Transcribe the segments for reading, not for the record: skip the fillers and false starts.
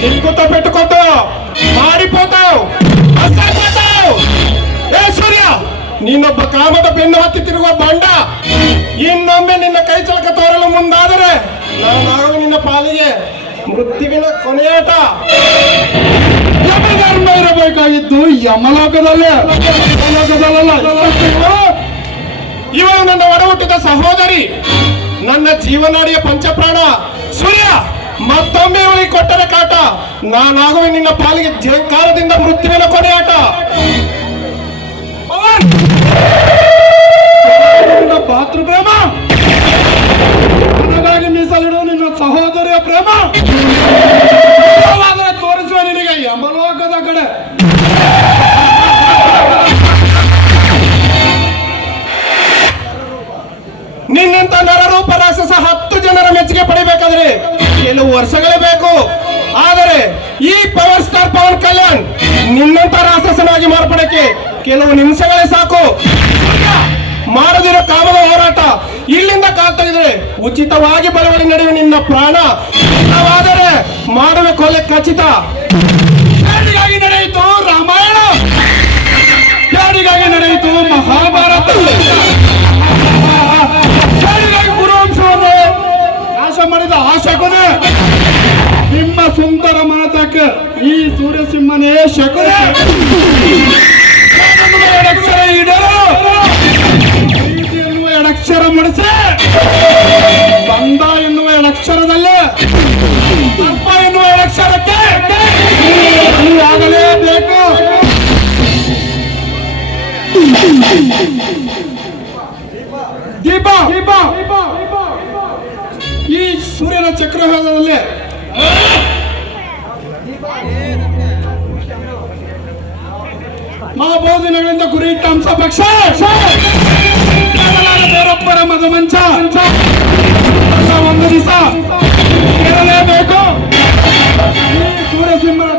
నీకుతో పెట్టుకోద్దు, మాడిపోతావు, అసైపోతావు. ఏ సూర్య, ನೀನೊಬ್ಬ ಕಾಮದ ಬೆನ್ನು ಹತ್ತಿ ತಿರುಗುವ ಬಂಡ. ಇನ್ನೊಮ್ಮೆ ನಿನ್ನ ಕೈ ಚಳಕ ತೋರಲು ಮುಂದಾದರೆ ನಾವು ನಿನ್ನ ಪಾಲಿಗೆ ಮೃತ್ಯುವಿನ ಕೊನೆಯಾಟ. ಯಮಧರ್ಮ ಇರಬೇಕಾಗಿದ್ದು ಯಮಲೋಕದಲ್ಲೇ, ಇವಳು ನನ್ನ ಒಡ ಹುಟ್ಟಿದ ಸಹೋದರಿ, ನನ್ನ ಜೀವನಾಡಿಯ ಪಂಚಪ್ರಾಣ. ಸೂರ್ಯ, ಮತ್ತೊಮ್ಮೆ ಇವಳಿಗೆ ಕೊಟ್ಟರೆ ಕಾಟ. ನಾನಾಗುವೆ ನಿನ್ನ ಪಾಲಿಗೆ ಜಯಕಾರದಿಂದ ಮೃತ್ಯುವಿನ ಕೊನೆಯಾಟ. ಭಾತೃ ಪ್ರೇಮ ನನಗಾಗಿ ಮೀಸಲಿಡು ನಿನ್ನ ಸಹೋದರಿಯ ಪ್ರೇಮ ತೋರಿಸುವ ನಿನಗೆ ಯಮಲೋಕದ ಕಡೆ. ನಿನ್ನಂತ ನರರೂಪ ರಾಕ್ಷಸ 10 ಜನರ ಮೆಚ್ಚುಗೆ ಪಡಿಬೇಕಾದ್ರೆ ಕೆಲವು ವರ್ಷಗಳೇ ಬೇಕು. ಆದರೆ ಈ ಪವರ್ ಸ್ಟಾರ್ ಪವನ್ ಕಲ್ಯಾಣ್ ನಿನ್ನಂತ ರಾಕ್ಷಸನಾಗಿ ಮಾರ್ಪಡಕ್ಕೆ ಕೆಲವು ನಿಮಿಷಗಳೇ ಸಾಕು. ಮಾಡದಿರೋ ಕಾಮದ ಹೋರಾಟ ಇಲ್ಲಿಂದ ಕಾಲ್ ತೆಗೆದರೆ ಉಚಿತವಾಗಿ ಬಳುವಳಿ ನಡೆಯುವ ನಿನ್ನ ಪ್ರಾಣ. ಇಲ್ಲವಾದರೆ ಮಾಡುವ ಕೊಲೆ ಖಚಿತ. ಯಾರಿಗಾಗಿ ನಡೆಯಿತು ರಾಮಾಯಣ, ಯಾರಿಗಾಗಿ ನಡೆಯಿತು ಮಹಾಭಾರತ, ಯಾರಿಗಾಗಿ ಗುರುವಂಶವನ್ನು ನಾಶ ಮಾಡಿದ ಆಶಕುನೆ ನಿಮ್ಮ ಸುಂದರ ಮಾತಕ್ಕೆ ಈ ಸೂರ್ಯಸಿಂಹನೇ ಶಕುನೆ. ಅಕ್ಷರ ಈಡರು ಎನ್ನುವ ಅಕ್ಷರ ಮುಡಿಸಿ ಬಂದ ಎನ್ನುವ ಅಕ್ಷರದಲ್ಲೇ ಸರ್ಪ ಎನ್ನುವ ಅಕ್ಷರಕ್ಕೆ ಆಗಲೇಬೇಕು. ದೀಪ ಈ ಸೂರ್ಯನ ಚಕ್ರವ್ಯೂಹದಲ್ಲಿ ಮಹಾಬಹು ದಿನಗಳಿಂದ ಗುರಿ ಇಟ್ಟ ಹಂಸ ಪಕ್ಷ ಬೇರೊಬ್ಬರ ಮದ ಮಂಚ ಒಂದು ದಿವಸ ಕೇಳಲೇಬೇಕು. ಈ ಸೂರ್ಯಸಿಂಹನ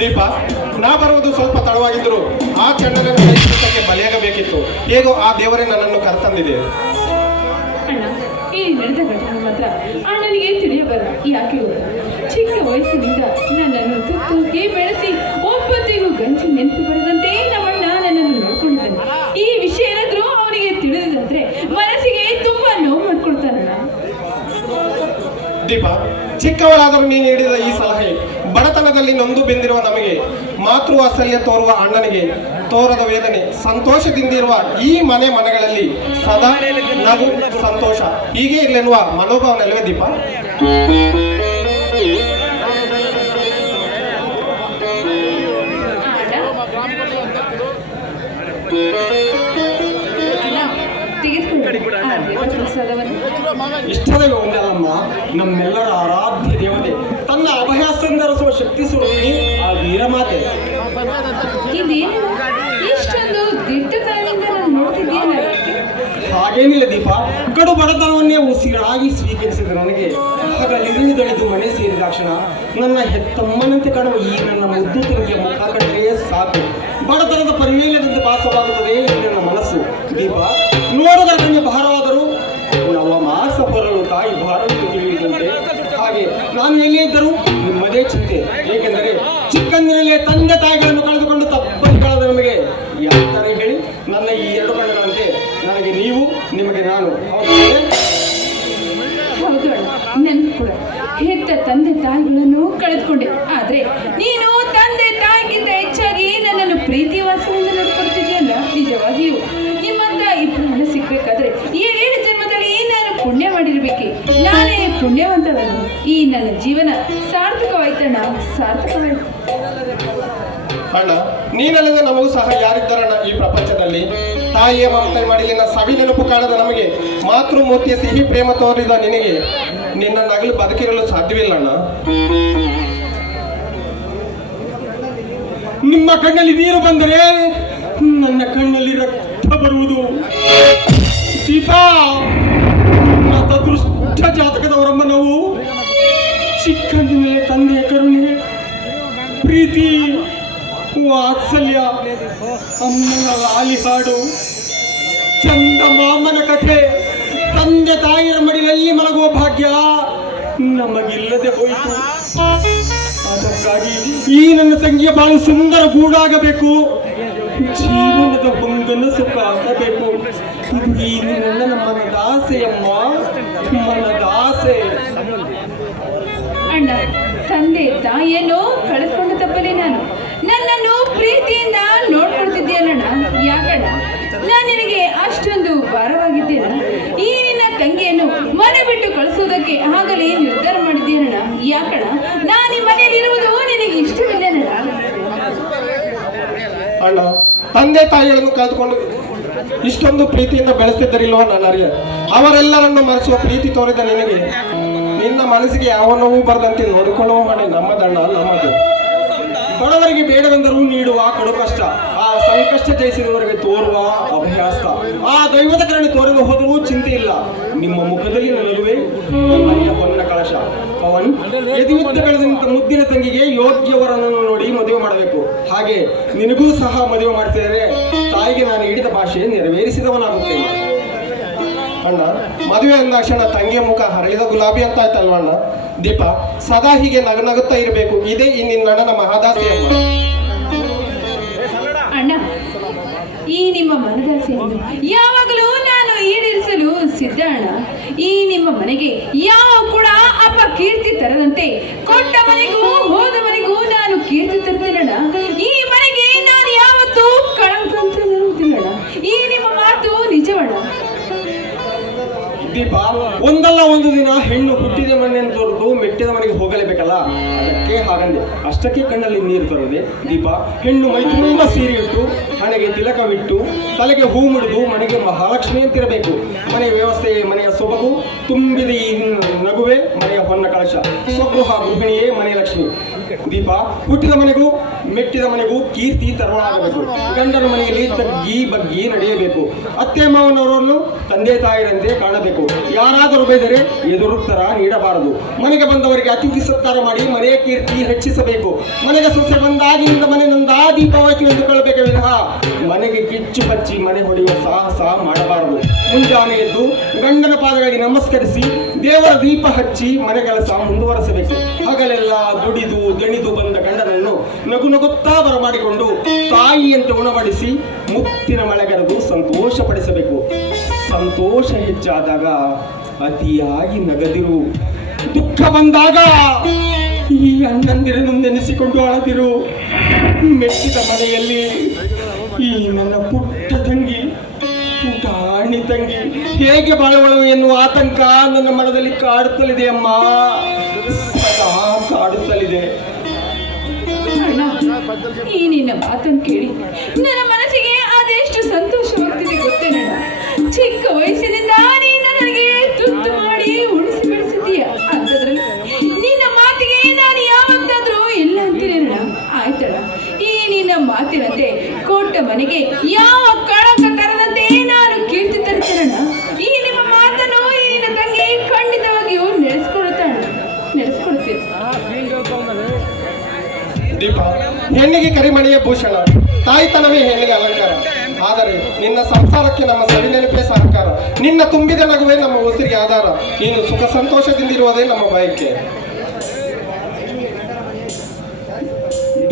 ದೀಪ, ನಾ ಬರುವುದು ಸ್ವಲ್ಪ ತಡವಾಗಿದ್ದರು ಆ ಚಂಡನ ಬಲಿಯಾಗಬೇಕಿತ್ತು. ಹೇಗೋ ಆ ದೇವರೇ ನನ್ನನ್ನು ಕರೆತಂದಿದೆ. ಅಣ್ಣ, ಈ ನಡೆದ ಘಟನೆ ಮಾತ್ರ ಅಣ್ಣನಿಗೆ ತಿಳಿಯಬಾರದು. ಯಾಕೆ ಗೊತ್ತಾ, ಚಿಕ್ಕ ವಯಸ್ಸಿನಿಂದ ನನ್ನನ್ನು ತುತ್ತೂಗಿ ಬೆಳೆಸಿ ಒಬ್ಬತ್ತಿಗೂ ಗಂಜಿ ನೆನಪು ಬರದಂತೆ ನಮ್ಮಣ್ಣ ನನ್ನನ್ನು ನೋಡ್ಕೊಂಡಿದ್ದಾನೆ. ಈ ವಿಷಯ ಏನಾದ್ರೂ ಅವನಿಗೆ ತಿಳಿದಂದ್ರೆ ಮನಸ್ಸಿಗೆ ತುಂಬಾ ನೋವು ಮಾಡ್ಕೊಳ್ತಾರಣ್ಣ. ದೀಪ, ಚಿಕ್ಕವಳಾದರೂ ನೀನು ನೀಡಿದ ಈ ಸಲಹೆ ಬಡತನದಲ್ಲಿ ನೊಂದು ಬೆಂದಿರುವ ನಮಗೆ, ಮಾತೃವಾತ್ಸಲ್ಯ ತೋರುವ ಅಣ್ಣನಿಗೆ ತೋರದ ವೇದನೆ, ಸಂತೋಷದಿಂದಿರುವ ಈ ಮನೆಗಳಲ್ಲಿ ಸದಾ ನಗು ಸಂತೋಷ ಹೀಗೆ ಇರಲೆನ್ನುವ ಮನೋಭಾವನಲ್ಲವೇ ದೀಪ? ಇಷ್ಟವೇ ಒಂದಲ್ಲಮ್ಮ, ನಮ್ಮೆಲ್ಲರ ಆರಾಧ್ಯ ದೇವತೆ, ತನ್ನ ಅಭಯಾಸಂದರಿಸುವ ಶಕ್ತಿ ಸ್ವರೂಪಿಣಿ ಆ ವೀರಮಾತೆ. ಇಷ್ಟೊಂದು ದಿಟ್ಟತನದಿಂದ ನಾನು ನೋಡ್ತಿದ್ದೇನೆ. ಹಾಗೇನಿಲ್ಲ ದೀಪ, ಕಡು ಬಡತನವನ್ನೇ ಉಸಿರಾಗಿ ಸ್ವೀಕರಿಸಿದ ನನಗೆ ಹಗಲಿರುಳಿದೊಳೆದು ಮನೆ ಸೇರಿದಾಕ್ಷಣ ನನ್ನ ಹೆತ್ತಮ್ಮನಂತೆ ಕಾಣುವ ಈ ನನ್ನ ಮುದ್ದು ತಿರುಗಿಯ ಮುಖ ಕಂಡರೆ ಸಾಕು. ಬಡತನದ ಪರಿಮೇಲದಂತೆ ಭಾಸವಾಗುತ್ತದೆ ನನ್ನ ಮನಸ್ಸು. ದೀಪ, ನೋಡದ ಕಣ್ಣು ಭಾರವಾದರೂ ನವ ಮಾಸ ಹೊರಲು ತಾಯಿ ಭಾರವನ್ನು ತಿಳಿಯುವಂತೆ. ಹಾಗೆ ನಾನು ಎಲ್ಲಿಯೇ ಇದ್ದರೂ ನಿಮ್ಮದೇ ಚಿಂತೆ. ಏಕೆಂದರೆ ಚಿಕ್ಕಂದಿನಲ್ಲೇ ತಂದೆ ತಾಯಿಗಳನ್ನು ಕಳೆದುಕೊಂಡು ತಪ್ಪನ್ನು ಕಳೆದ ನಮಗೆ ಯಾರು ಹೇಳಿ, ನನ್ನ ಈ 2 ಕಣ್ಣುಗಳಂತೆ ನನಗೆ ನೀವು, ನಿಮಗೆ ನಾನು. ಹೌದು ನನ್ ಕೂಡ ಹೆತ್ತ ತಂದೆ ತಾಯಿಗಳನ್ನು ಕಳೆದುಕೊಂಡೆ. ಆದ್ರೆ ನೀನು ತಂದೆ ತಾಯಿಗಿಂತ ಹೆಚ್ಚಾಗಿ ನನ್ನನ್ನು ಪ್ರೀತಿ ವಾಸನೆಯಿಂದ ನೋಡ್ಕೊಳ್ತಿದ್ಯಲ್ಲ. ನಿಜವಾಗಿಯೂ ನಿಮ್ಮಂತ ಈ ಪ್ರಾಣ ಸಿಗ್ಬೇಕಾದ್ರೆ 7 ಜನ್ಮದಲ್ಲಿ ನಾನು ಪುಣ್ಯ ಮಾಡಿರ್ಬೇಕೆ. ನಾನೇ ಪುಣ್ಯವಂತಳನ್ನು. ಈ ನನ್ನ ಜೀವನ ಸಾರ್ಥಕವಾಯ್ತಣ್ಣ, ಸಾರ್ಥಕವಾಯ್ತು. ಅಣ್ಣ, ನೀನಲ್ಲದೆ ನಮಗೂ ಸಹ ಯಾರಿದ್ದಾರಣ್ಣ ಈ ಪ್ರಪಂಚದಲ್ಲಿ? ತಾಯಿಯ ಮಮತೆ ಮಾಡಿಲಿನ ಸವಿ ನೆನಪು ಕಾಣದ ನಮಗೆ ಮಾತೃಮೂರ್ತಿಯ ಸಿಹಿ ಪ್ರೇಮ ತೋರಿದ ನಿನಗೆ ನಿನ್ನ ನಗಲು ಬದುಕಿರಲು ಸಾಧ್ಯವಿಲ್ಲ ಅಣ್ಣ. ನಿಮ್ಮ ಕಣ್ಣಲ್ಲಿ ನೀರು ಬಂದರೆ ನನ್ನ ಕಣ್ಣಲ್ಲಿ ರಕ್ತ ಬರುವುದು. ದೀಪಾ, ನನ್ನ ಅದೃಷ್ಟ ಜಾತಕದವರಮ್ಮ ನಾವು ವಾತ್ಸಲ್ಯ, ಅಮ್ಮನ ಲಾಲಿ ಹಾಡು, ಚಂದ ಮಾಮನ ಕಥೆ, ತಂದೆ ತಾಯಿಯ ಮಡಿಲಲ್ಲಿ ಮಲಗುವ ಭಾಗ್ಯ ನಮಗಿಲ್ಲದೆ ಹೋಯಿತು. ಅದಕ್ಕಾಗಿ ಈ ನನ್ನ ತಂಗಿಯ ಬಾಳು ಸುಂದರ ಗೂಡಾಗಬೇಕು, ಜೀವನದ ಹೊಂಗನಸು ಆಗಬೇಕು. ಇದು ಈ ನನ್ನ ಮನದಾಸೆಯಮ್ಮ, ಮನದಾಸೆ. ಅಣ್ಣ, ತಂದೆ ತಾಯಿಯನ್ನು ಕಳೆದುಕೊಂಡು ತಪ್ಪಲಿ ನಾನು. ನನ್ನನ್ನು ಪ್ರೀತಿಯಿಂದ ನೋಡ್ಕೊಳ್ತಿದ್ದೀಯಲ್ಲಣ್ಣ. ಯಾಕಣ್ಣ ನಾನು ನಿನಗೆ ಅಷ್ಟೊಂದು ಭಾರವಾಗಿದ್ದೇನ? ಈ ನಿನ್ನ ತಂಗಿಯನ್ನು ಮನೆ ಬಿಟ್ಟು ಕಳಿಸೋದಕ್ಕೆ ಆಗಲೇ ನಿರ್ಧಾರ ಮಾಡಿದ್ದೀನಣ್ಣ. ಯಾಕಣ್ಣ ನಾನು ಈ ಮನೆಯಲ್ಲಿ ಇರುವುದು ನಿನಗೆ ಇಷ್ಟವಿಲ್ಲೇನಣ್ಣ? ಅಣ್ಣ, ತಂದೆ ತಾಯಿಗಳನ್ನು ಕಳೆದುಕೊಂಡು ಇಷ್ಟೊಂದು ಪ್ರೀತಿಯಿಂದ ಬೆಳೆಸ್ತಿದ್ದರಿಲ್ವ ನನ್ನ ಅರಿಯ. ಅವರೆಲ್ಲರನ್ನು ಮರೆಸುವ ಪ್ರೀತಿ ತೋರಿದ ನಿನಗೆ ನಿನ್ನ ಮನಸ್ಸಿಗೆ ಯಾವ ನೋವು ಬರದಂತೆ ನೋಡಿಕೊಳ್ಳುವ ಹೊಣೆ ನಮ್ಮದಣ್ಣ, ನಮ್ಮದು. ಬಡವರಿಗೆ ಬೇಡವೆಂದರೂ ನೀಡುವ ಕಡು ಕಷ್ಟ, ಆ ಸಂಕಷ್ಟ ಜಯಿಸಿದವರಿಗೆ ತೋರುವ ಅಭಯಾಸ್ತ, ಆ ದೈವದ ಕರಣೆ ತೋರಲು ಹೋದರೂ ಚಿಂತೆ ಇಲ್ಲ. ನಿಮ್ಮ ಮುಖದಲ್ಲಿ ನಲುವೆ ಮನೆಯ ಹೊನ್ನ ಕಳಶ. ಪವನ್, ಎದುಯುದ್ಧ ಬೆಳೆದಂತ ಮುದ್ದಿನ ತಂಗಿಗೆ ಯೋಗ್ಯವರನ್ನು ನೋಡಿ ಮದುವೆ ಮಾಡಬೇಕು. ಹಾಗೆ ನಿನಗೂ ಸಹ ಮದುವೆ ಮಾಡ್ತಿದ್ರೆ ತಾಯಿಗೆ ನಾನು ಹಿಡಿದ ಭಾಷೆ ನೆರವೇರಿಸಿದವನಾಗುತ್ತೇನೆ. ಅಣ್ಣ, ಮದುವೆ ಎಂದಾಕ್ಷಣ ತಂಗಿಯ ಮುಖ ಹರಳಿದ ಗುಲಾಬಿ ಅಂತ ಆಯ್ತಲ್ವ ಅಣ್ಣ? ದೀಪ, ಸದಾ ಹೀಗೆ ನಗುತ್ತಾ ಇರಬೇಕು, ಇದೇ ಈ ನಿನ್ನ ಅಣ್ಣನ ಮಹಾದಾಸಿ ಅಮ್ಮ. ಅಣ್ಣ, ಈ ನಿಮ್ಮ ಮನದಾಸೆಯನ್ನು ಯಾವಾಗಲೂ ನಾನು ಈಡೇರಿಸಲು ಸಿದ್ಧ ಅಣ್ಣ. ಈ ನಿಮ್ಮ ಮನೆಗೆ ಯಾವ ಕೂಡ ಅಪಕೀರ್ತಿ ತರದಂತೆ ಕೊಟ್ಟ ಮನೆಗೂ ಹೋದ ಮನೆಗೂ ನಾನು ಕೀರ್ತಿ ತರ್ತೇನಣ್ಣ. ಈ ಮನೆಗೆ ನಾನು ಯಾವತ್ತೂ ಕಳಂಕ ಅಂತ ತರುತ್ತಿಲ್ಲಣ್ಣ. ಈ ನಿಮ್ಮ ಮಾತು ನಿಜವಣ್ಣ. ದೀಪ, ಒಂದಲ್ಲ ಒಂದು ದಿನ ಹೆಣ್ಣು ಹುಟ್ಟಿದ ಮನೆಯನ್ನು ತೋರಿದು ಮೆಟ್ಟಿದ ಮನೆಗೆ ಹೋಗಲೇಬೇಕಲ್ಲ, ಅದಕ್ಕೆ ಹಾಗಂದೆ. ಅಷ್ಟಕ್ಕೆ ಕಣ್ಣಲ್ಲಿ ನೀರು ತರದೆ ದೀಪ, ಹೆಣ್ಣು ಮೈ ತುಂಬ ಸೀರೆ ಇಟ್ಟು, ಹಣೆಗೆ ತಿಲಕವಿಟ್ಟು, ತಲೆಗೆ ಹೂ ಮುಡಿದು ಮನೆಗೆ ಮಹಾಲಕ್ಷ್ಮಿ ಅಂತಿರಬೇಕು. ಮನೆಯ ವ್ಯವಸ್ಥೆ, ಮನೆಯ ಸೊಬಗು ತುಂಬಿದ ಈ ನಗುವೆ ಮನೆಯ ಹೊನ್ನ ಕಳಶ. ಸ್ವಗೃಹ ಗೃಹಿಣಿಯೇ ಮನೆಯ ಲಕ್ಷ್ಮಿ. ದೀಪ, ಹುಟ್ಟಿದ ಮನೆಗೂ ಮೆಟ್ಟಿದ ಮನೆಗೂ ಕೀರ್ತಿ ತರಲಾಗಬೇಕು. ಗಂಡನ ಮನೆಯಲ್ಲಿ ತಗ್ಗಿ ಬಗ್ಗಿ ನಡೆಯಬೇಕು. ಅತ್ತೆ ಮಾವನವರನ್ನು ತಂದೆ ತಾಯಿರಂತೆ ಕಾಣಬೇಕು. ಯಾರಾದರೂ ಬೈದರೆ ಎದುರುತ್ತರ ನೀಡಬಾರದು. ಮನೆಗೆ ಬಂದವರಿಗೆ ಅತಿಥಿ ಸತ್ಕಾರ ಮಾಡಿ ಮನೆಯ ಕೀರ್ತಿ ಹೆಚ್ಚಿಸಬೇಕು. ಮನೆಗೆ ಸೊಸೆ ಬಂದಾಗಿನಿಂದ ಮನೆ ನಂದಾ ದೀಪವಾಯ್ತು ಎಂದುಕೊಳ್ಳಬೇಕೆ ವಿನಃ ಮನೆಗೆ ಕಿಚ್ಚು ಹಚ್ಚಿ ಮನೆ ಹೊಡೆಯುವ ಸಾಹಸ ಮಾಡಬಾರದು. ಮುಂಜಾನೆ ಎದ್ದು ಗಂಡನ ಪಾದಗಳಿಗೆ ನಮಸ್ಕರಿಸಿ ದೇವರ ದೀಪ ಹಚ್ಚಿ ಮನೆ ಕೆಲಸ ಮುಂದುವರೆಸಬೇಕು. ಹಗಲೆಲ್ಲ ದುಡಿದು ದಣಿದು ಬಂದ ಗಂಡನನ್ನು ನಗು ನಗುತ್ತಾ ಬರಮಾಡಿಕೊಂಡು ತಾಯಿಯಂತೆ ಉಣಬಡಿಸಿ ಮುತ್ತಿನ ಮಳೆಗರೆದು ಸಂತೋಷ ಪಡಿಸಬೇಕು. ಸಂತೋಷ ಹೆಚ್ಚಾದಾಗ ಅತಿಯಾಗಿ ನಗದಿರು. ದುಃಖ ಬಂದಾಗ ಈ ಅಣ್ಣಂದಿರನ್ನು ನೆನೆಸಿಕೊಂಡು ಅಳದಿರು. ಮೆಟ್ಟಿದ ಮನೆಯಲ್ಲಿ ಈ ನನ್ನ ಪುಟ್ಟ ತಂಗಿ, ಪುಟಾಣಿ ತಂಗಿ ಹೇಗೆ ಬಾಳುವಳು ಎನ್ನುವ ಆತಂಕ ನನ್ನ ಮನದಲ್ಲಿ ಕಾಡುತ್ತಲಿದೆ ಅಮ್ಮ, ಸದಾ ಕಾಡುತ್ತಲಿದೆ. ಈ ನಿನ್ನ ಮಾತನ್ನು ಕೇಳಿ ನನ್ನ ಮನಸ್ಸಿಗೆ ಅದೆಷ್ಟು ಸಂತೋಷವಾಗ್ತಿದೆ ಗೊತ್ತೇನಣ್ಣ. ಚಿಕ್ಕ ವಯಸ್ಸಿನಿಂದ ನೀನು ನನಗೆ ತುತ್ತು ಮಾಡಿ ಉಳಿಸಿ ಬೆಳೆಸಿದ್ದೀಯ. ಅಂಥದ್ರಲ್ಲಿ ನಿನ್ನ ಮಾತಿಗೆ ನಾನು ಯಾವತ್ತಾದ್ರೂ ಇಲ್ಲ ಅಂತೀನೇನಣ್ಣ. ಆಯ್ತಣ್ಣ, ಈ ನಿನ್ನ ಮಾತಿನಂತೆ ಕೊಟ್ಟ ಮನೆಗೆ ಯಾವ ಕಳಂಕ ತರದಂತೆ ನಾನು ಕೀರ್ತಿ ತರ್ತೇನಣ್ಣ. ಈ ನಿಮ್ಮ ಮಾತನ್ನು ಈ ನಿನ್ನ ತಂಗಿ ಖಂಡಿತವಾಗಿಯೂ ನಡೆಸ್ಕೊಡ್ತೀನಿ. ದೀಪ, ಹೆಣ್ಣಿಗೆ ಕರಿಮಣಿಯ ಭೂಷಣ, ತಾಯ್ತನವೇ ಹೆಣ್ಣಿಗೆ ಅಲಂಕಾರ. ಆದರೆ ನಿನ್ನ ಸಂಸಾರಕ್ಕೆ ನಮ್ಮ ಸವಿನೆನಪೇ ಸಹಕಾರ. ನಿನ್ನ ತುಂಬಿದ ನಗುವೆ ನಮ್ಮ ಉಸಿರಿಗೆ ಆಧಾರ. ನೀನು ಸುಖ ಸಂತೋಷದಿಂದಿರುವುದೇ ನಮ್ಮ ಬಯಕೆ.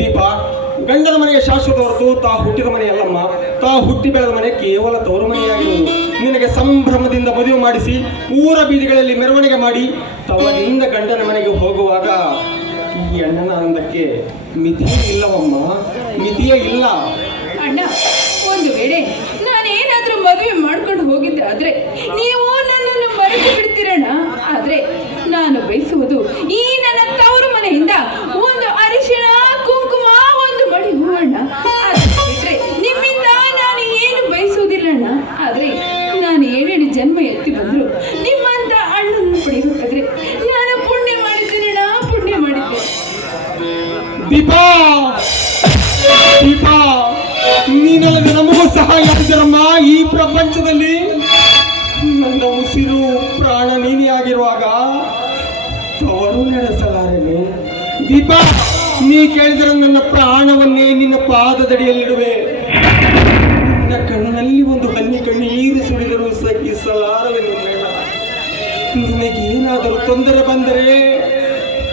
ದೀಪ, ಗಂಡನ ಮನೆಗೆ ಶಾಶ್ವತ ಹೊರತು ತಾ ಹುಟ್ಟಿದ ಮನೆ ಅಲ್ಲಮ್ಮ. ತಾ ಹುಟ್ಟಿ ಬೆಳೆದ ಮನೆ ಕೇವಲ ತವರು ಮನೆಯಾಗಿರುವುದು. ನಿನಗೆ ಸಂಭ್ರಮದಿಂದ ಮದುವೆ ಮಾಡಿಸಿ ಊರ ಬೀದಿಗಳಲ್ಲಿ ಮೆರವಣಿಗೆ ಮಾಡಿ ತವರಿಂದ ಗಂಡನ ಮನೆಗೆ ಹೋಗುವಾಗ ಈ ಅಣ್ಣನ ಆನಂದಕ್ಕೆ ಮಿತಿಯೇ ಇಲ್ಲವಮ್ಮ, ಮಿತಿಯೇ ಇಲ್ಲ. ಅಣ್ಣ, ಒಂದು ವೇಳೆ ನಾನೇನಾದ್ರೂ ಮದುವೆ ಮಾಡ್ಕೊಂಡು ಹೋಗಿದ್ದೆ ಆದ್ರೆ ನೀವು ನನ್ನನ್ನು ಮರೆತು ಬಿಡ್ತೀರಣ್ಣ. ಆದ್ರೆ ನಾನು ಬಯಸುವುದು ಈ ನನ್ನ ತವರು ಮನೆಯಿಂದ ಒಂದು ಅರಿಶಿಣ ಕುಂಕುಮ, ಒಂದು ಮಡಿ ಹೂವಣ್ಣ. ಬಿಟ್ರೆ ನಿಮ್ಮಿಂದ ನಾನು ಏನು ಬಯಸುವುದಿಲ್ಲಣ್ಣ. ಆದ್ರೆ ನಾನು ಏನೇನು ಜನ್ಮ ಎತ್ತಿ ಬಂದ್ರು ನಿಮ್ಮಂತ ಅಣ್ಣನ್ನು ಪಡೆಯಬೇಕಾದ್ರೆ ನಾನು ಪುಣ್ಯ ಮಾಡಿದ್ದೀನಣ್ಣ, ಪುಣ್ಯ ಮಾಡಿದ್ದೆ. ದೀಪಾ, ದೀಪಾ, ನೀನಲ್ಲದೆ ನಮಗೂ ಸಹಾಯ ಆಗಿದ್ದರಮ್ಮ ಈ ಪ್ರಪಂಚದಲ್ಲಿ. ನನ್ನ ಉಸಿರು ಪ್ರಾಣ ನೀನೇ ಆಗಿರುವಾಗ ತವರು ನಡೆಸಲಾರೆನೆ. ದೀಪಾ, ನೀ ಕೇಳಿದರೆ ನನ್ನ ಪ್ರಾಣವನ್ನೇ ನಿನ್ನ ಪಾದದಡಿಯಲ್ಲಿಡುವೆ. ನಿನ್ನ ಕಣ್ಣಲ್ಲಿ ಒಂದು ಹನಿ ಕಣ್ಣೀರು ಸುರಿದರೂ ಸಹಿಸಲಾರದೆ ನಿನಗೇನಾದರೂ ತೊಂದರೆ ಬಂದರೆ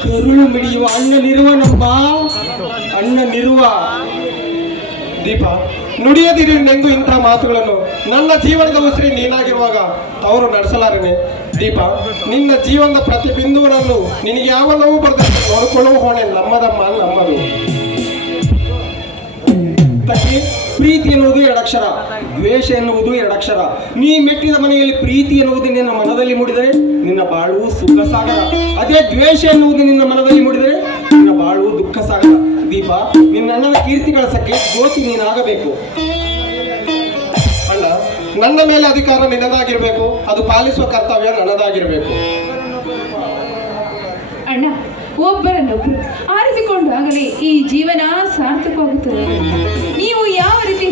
ಕರುಳು ಮಿಡಿಯುವ ಅಣ್ಣನಿರುವ ಅಣ್ಣನಿರುವ. ದೀಪ, ನುಡಿಯದಿರಿ ನೆಂದು ಇಂತಹ ಮಾತುಗಳನ್ನು. ನನ್ನ ಜೀವನದ ಉಸಿರಿ ನೀನಾಗಿರುವಾಗ ಅವರು ನಡೆಸಲಾರನೆ. ದೀಪ, ನಿನ್ನ ಜೀವನದ ಪ್ರತಿ ಬಿಂದುವನ್ನು ನಿನಗೆ ಯಾವ ನೋವು ಬರ್ತದೆ ನೋಡಿಕೊಳ್ಳುವ ಹೊಣೆ ನಮ್ಮದಮ್ಮ, ನಮ್ಮದು. ತಕ್ಕೆ ಪ್ರೀತಿ ಎನ್ನುವುದು ಎರಡಕ್ಷರ, ದ್ವೇಷ ಎನ್ನುವುದು ಎರಡಕ್ಷರ. ನೀ ಮೆಟ್ಟಿದ ಮನೆಯಲ್ಲಿ ಪ್ರೀತಿ ಎನ್ನುವುದು ನಿನ್ನ ಮನದಲ್ಲಿ ಮೂಡಿದರೆ ನಿನ್ನ ಬಾಳು ಸುಖ ಸಾಗರ. ಅದೇ ದ್ವೇಷ ಎನ್ನುವುದು ನಿನ್ನ ಮನದಲ್ಲಿ ಮೂಡಿದರೆ ನಿನ್ನ ಬಾಳು ದುಃಖ ಸಾಗರ. ದೀಪ, ನಿನ್ನ ಅಣ್ಣನ ಕೀರ್ತಿ ಗಳಿಸಕ್ಕೆ ಜ್ಯೋತಿ ನೀನಾಗಬೇಕು. ಅಣ್ಣ, ನನ್ನ ಮೇಲೆ ಅಧಿಕಾರ ನಿನ್ನದಾಗಿರ್ಬೇಕು, ಅದು ಪಾಲಿಸುವ ಕರ್ತವ್ಯ ನನ್ನದಾಗಿರ್ಬೇಕು. ಅಣ್ಣ, ಒಬ್ಬರನ್ನೊಬ್ಬರು ಆರಿಸಿಕೊಂಡಾಗಲೇ ಈ ಜೀವನ ಸಾರ್ಥಕವಾಗುತ್ತದೆ. ನೀವು ಯಾವ ರೀತಿ